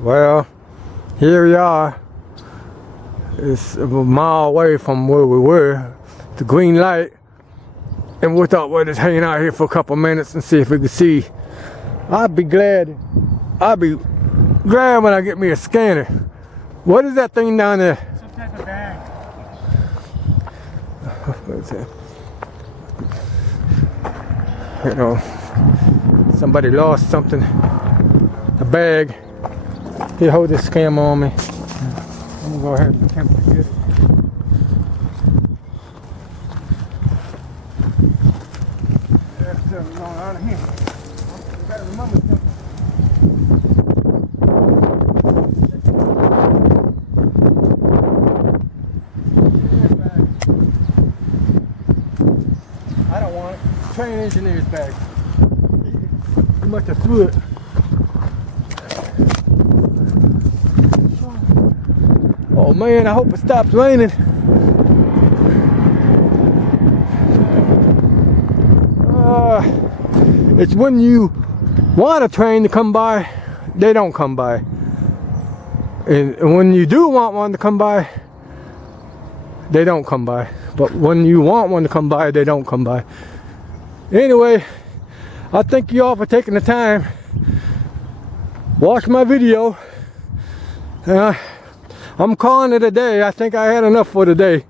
Well, here we are. It's a mile away from where we were, the green light, and we thought we'd just hang out here for a couple minutes and see if we could see. I'd be glad when I get me a scanner. What is that thing down there? Some type of bag. What is that? You know, somebody lost something. A bag. Here, hold this camera on me. I'm gonna go ahead and attempt to get it. There's something going on here. You gotta remember something. I don't want it. Train engineer's bag. You must have threw it. Oh man, I hope it stops raining. It's when you want a train to come by, they don't come by. And when you do want one to come by, they don't come by. But when you want one to come by, they don't come by. Anyway, I thank you all for taking the time. Watch my video. I'm calling it a day. I think I had enough for today.